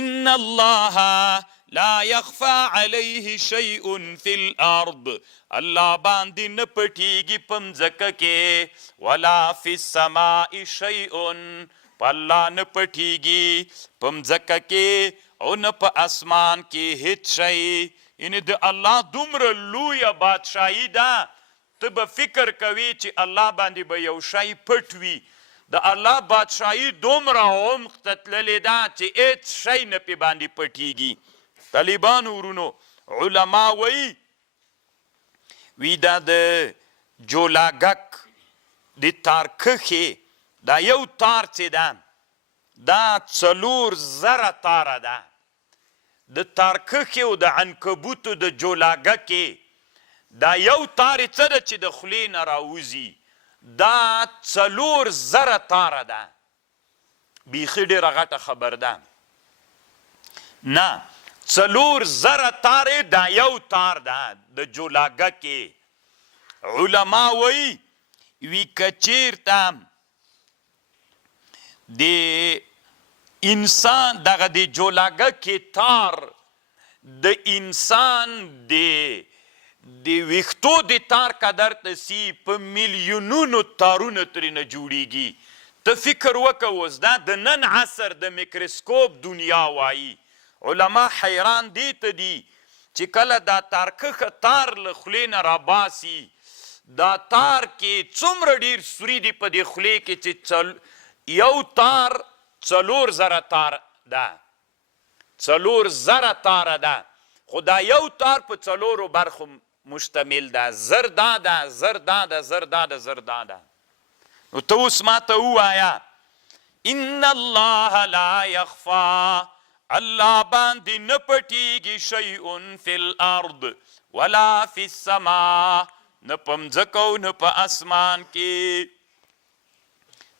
ان الله لا يخفى عليه شيء في الارض الله باندې نه پټیږي په مځکه کې ولا في السماء شيء په الله نه پټیږي په مځکه کې او نه په اسمان کې هیڅ شی یعنی د الله دومره لویه بادشاهي ده ته به فکر کوي چې الله باندې به یو شی پټ وي د الله بادشاهي دومره عمق ته تللې ده چې هیڅ شی نه پې باندې پټیږي طالبانو ورونو علما وی دا د جولاګک د تارکیخی دا یو تار چې ده دا 4,000 تاره ده د تارکیخی او د عنکبوتو د جولاګکې دا یو تار څه ده چې د خولې نه راوځي دا 4,000 تاره ده بیخي ډېره غټه خبر ده نه 4,000 تارې دا یو تار ده د جولاګکې علما وی که چیرته د انسان دغه د جولاګکې تار د انسان د ویښتو د تار قدر ته سي په میلیونونو تارونه ترېنه جوړیږي ته فکر وکه اوس دا د نن عصر د میکروسکوپ دنیا وایي علما حیران دی ته دي چې کله دا تارکیخه تار له خولې نه راباسي دا تار کې څومره ډېر سوري دي په دې خولې کې چې یو تار 4,000 تار ده 4,000 تاره ده خو دا یو تار په 4 برخو مشتمل ده زر دا ده زر دا ده زر دا ده زر دا ده نو ته اوس ماته ووایه ان الله لا یخفا الله باندې نه پټیږي شیء فی الارض ولا فی السماء نه په مځکه او نه په اسمان کې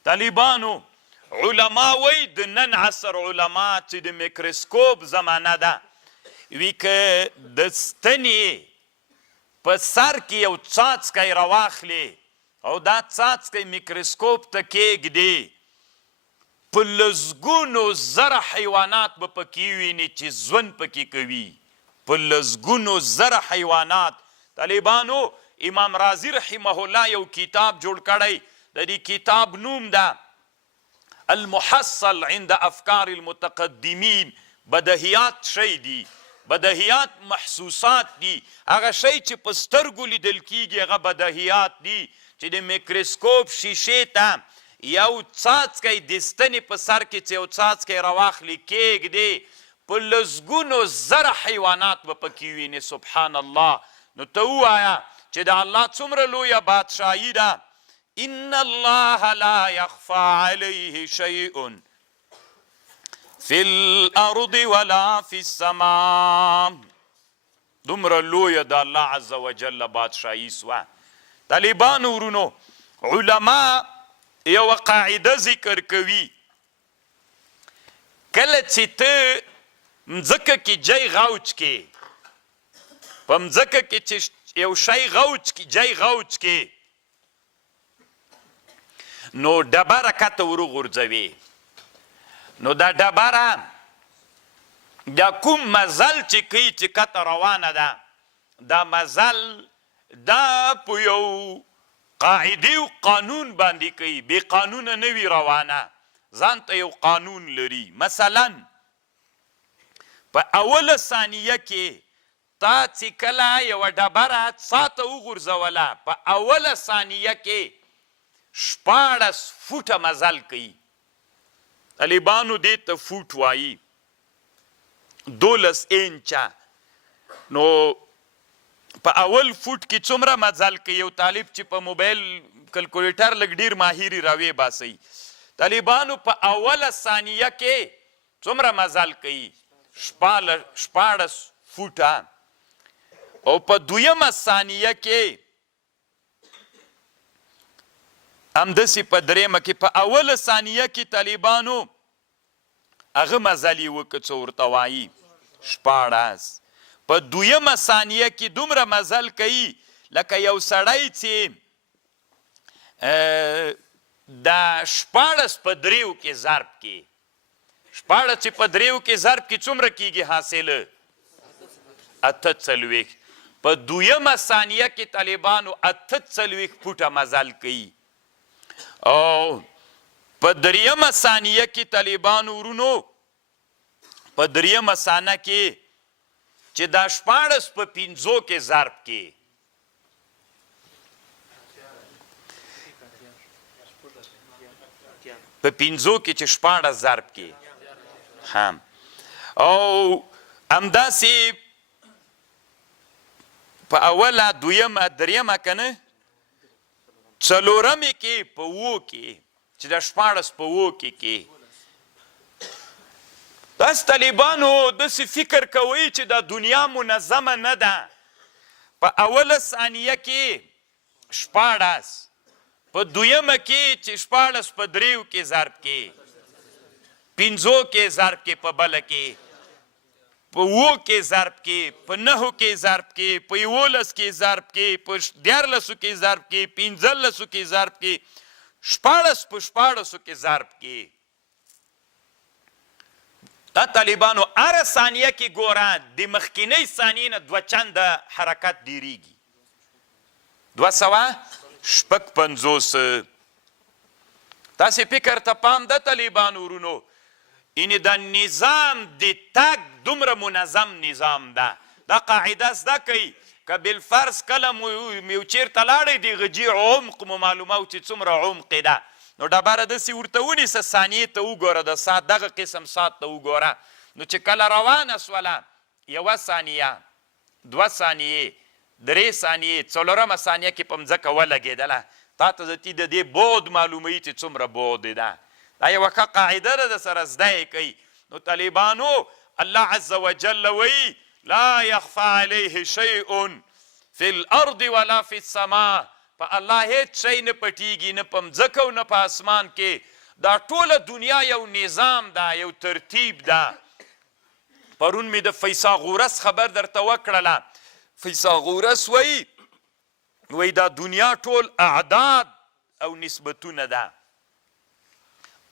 طالبانو علما وی د نن عصر علما چې د میکروسکوپ زمانه ده وی که د ستنې په سر کې یو څاڅکی راواخلي او دا څاڅکی میکروسکوپ ته کیږدي په لسګونو زره حیوانات به پکې ویني چې ژوند پکې کوي په لسګونو زره حیوانات طالبانو امام رازی رحمه الله یو کتاب جوړ کړی د دې کتاب نوم ده المحصل عند افکار المتقدمین بدهیات شی دي بدهیات محسوسات دي هغه شی چې په سترګو لیدل کیږي هغه بدهیات دي چې د میکروسکوپ شیشې ته یو څاڅکی د ستنې په سر کې چې یو څاڅکی راواخلي کیږدي په لسګونو زره حیوانات به پکې ویني سبحان الله نو ته ووایه چې د الله څومره لویه بادشاهي ده ان الله لا یخفى علیه شیء فی الارض ولا فی السماء دومره لویه د الله عز وجل بادشاهي سوه طالبانو ورونو علما یو قاعده ذکر کوي کله چې ته مځکه کې جای غوچ کې په مځکه کې چې یو شی غوچ کې جای غوچ کې نو ډبره کته ورغورځوي نو دا ډبره دا کوم مزل چې کوي چې کته روانه ده دا مزل دا په یو قاعده او قانون باندې کوي بې قانونه نه وي روانه ځان ته یو قانون لري مثلا په اوله ثانیه کې تا چې کله یوه ډبره څا ته وغورځوله په اوله ثانیه کې 14 فوټه مزل کوي طالبانو دې ته فوټ وایي 12 انچه نو په اول فوټ کې څومره مزل کوي یو طالب چې په موبایل کلکولیټر لږ ډېر ماهري راوی باسي طالبانو په اوله ثانیه کې څومره مزل کوي 14 فوټه او په دویمه ثانیه کې همداسې په درېیمه کې په اوله ثانیه کې طالبانو هغه مزل یې وکړه څه ورته وایي 14 په دویمه ثانیه کې دومره مزل کوي لکه یو سړی چې دا 14 په 3 کې ضرب کې شپاړس چې په دریو کې ضرب کې څومره کیږي حاصل 48 په دویمه ثانیه کې طالبانو 48 فوټه مزل کوي او په دریمه ثانیه کې طالبانو ورونو په دریمه ثانیه کې چې دا 14 په 5 کې ضرب کې په 5 کې چې 14 ضرب کې هم او همداسې په اوله دویمه دریمه کنه څلورمې کې په 7 کې چې دا 14 په 7 کې داس طالبانو داسې فکر کوي چې دا دنیا منظمه نه ده په اوله ثانیه کې 14 په دویمه کې چې 14 په دریو کې ضرب کې 5 کې ضرب کې په بله کې په 7 کې ضرب کې په 9 کې ضرب کې په 11 کې ضرب کې په 14 کې ضرب کې 15 کې ضرب کې 14 په 14 کې ضرب کې دا طالبانو هره ثانیه کې ګوره د مخکینۍ ثانیې نه 2 چنده حرکت ډیریږي 256 تاسې فکر ته پام ده طالبانو ورونو یعنې دا نظام د تګ دومره منظم نظام ده دا قاعده زده کوي که بالفرض کله مو چېرته لاړئ د غجي عمق مو معلومه چې څومره عمق ده نو ډبره داسې ورته ونیسه ثانیې ته وګوره د ساعت دغه قسم ساعت ته وګوره نو چې کله روانه سوله 1 ثانیه 2 ثانیې 3 ثانیې څلورمه ثانیه کې په مځکه ولګېدله تا ته د دې بعد معلوموي چې څومره بعد ده دا یوه ښه قاعده ده د سره زده یې کوي نو طالبانو الله عز وجل وایي لا یخفى علیه شیء فی الارض ولا فی السماء په الله هیڅ شی نه پټیږي نه په مځکه او نه په اسمان کې دا ټوله دنیا یو نظام ده یو ترتیب ده پرون مې د فیثاغورس خبر درته وکړله فیثاغورس وایي دا دنیا ټول اعداد او نسبتونه ده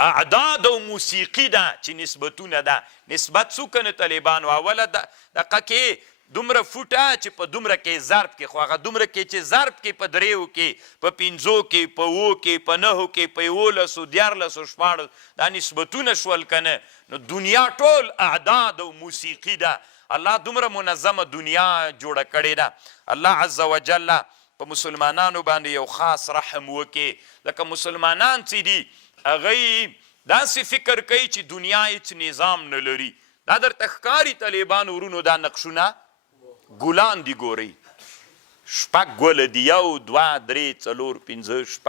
اعداد او موسیقي ده چې نسبتونه ده نسبت څو کنه طالبانو اوله دقه کې دومره فوټه چې په دومره کې ضرب کې خو هغه دومره کې چې ضرب کې په دریو کې په 5 کې په 7 کې په 9 کې په 11 14 14 دا نسبتونه شول کنه نو دنیا ټول اعداد او موسیقي ده الله دومره منظمه دنیا جوړه کړې ده الله عز وجل په مسلمانانو باندې یو خاص رحم وکړي لکه مسلمانان چې دي هغوی داسې فکر کوي چې دنیا هیڅ نظام نه لري دا درته ښکاري طالبانو ورونو دا نقشونه ګلان دي ګورئ 6 ګله دي 1 2 3 4 5 6